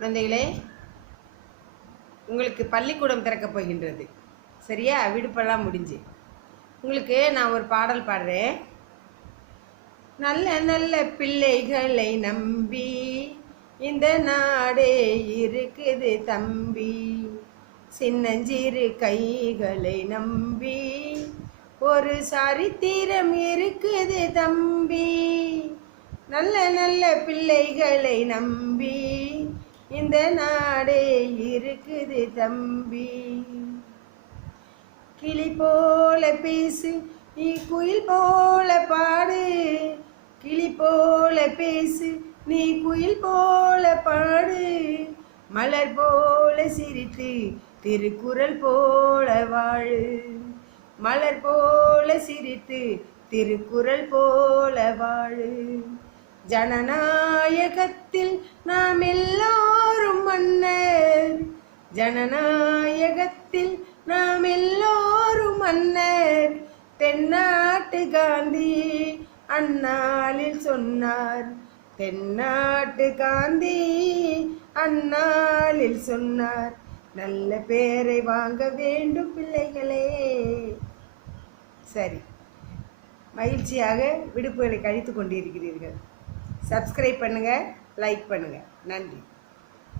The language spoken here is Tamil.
குழந்தைகளே உங்களுக்கு பள்ளிக்கூடம் திறக்கப் போகின்றது. சரியா? விடுப்பெல்லாம் முடிஞ்சு. உங்களுக்கு நான் ஒரு பாடல் பாடுறேன். நல்ல நல்ல பிள்ளைகளை நம்பி இந்த நாடே இருக்குது தம்பி. சின்னஞ்சிறு கைகளை நம்பி ஒரு சரித்திரம் இருக்குது தம்பி. நல்ல நல்ல பிள்ளைகளை நம்பி இந்த நாடே இருக்குது தம்பி. கிளி போல பேசு நீ குயில் போல பாடு. கிளி போல பேசு நீ குயில் போல பாடு. மலர் போல சிரித்து திருக்குறள் போல வாழு. மலர் போல சிரித்து திருக்குறள் போல வாழு. ஜனநாயகத்தில் நாம் எல்லோரும் மன்னர். ஜனநாயகத்தில் நாம் எல்லோரும் மன்னர். தென்னாட்டு காந்தி அந்நாளில் சொன்னார். தென்னாட்டு காந்தி அந்நாளில் சொன்னார். நல்ல பேரை வாங்க வேண்டும் பிள்ளைகளே. சரி மகிழ்ச்சியாக விடுப்புகளை கழித்து கொண்டிருக்கிறீர்கள். சப்ஸ்கிரைப் பண்ணுங்கள் லைக் பண்ணுங்கள் நன்றி.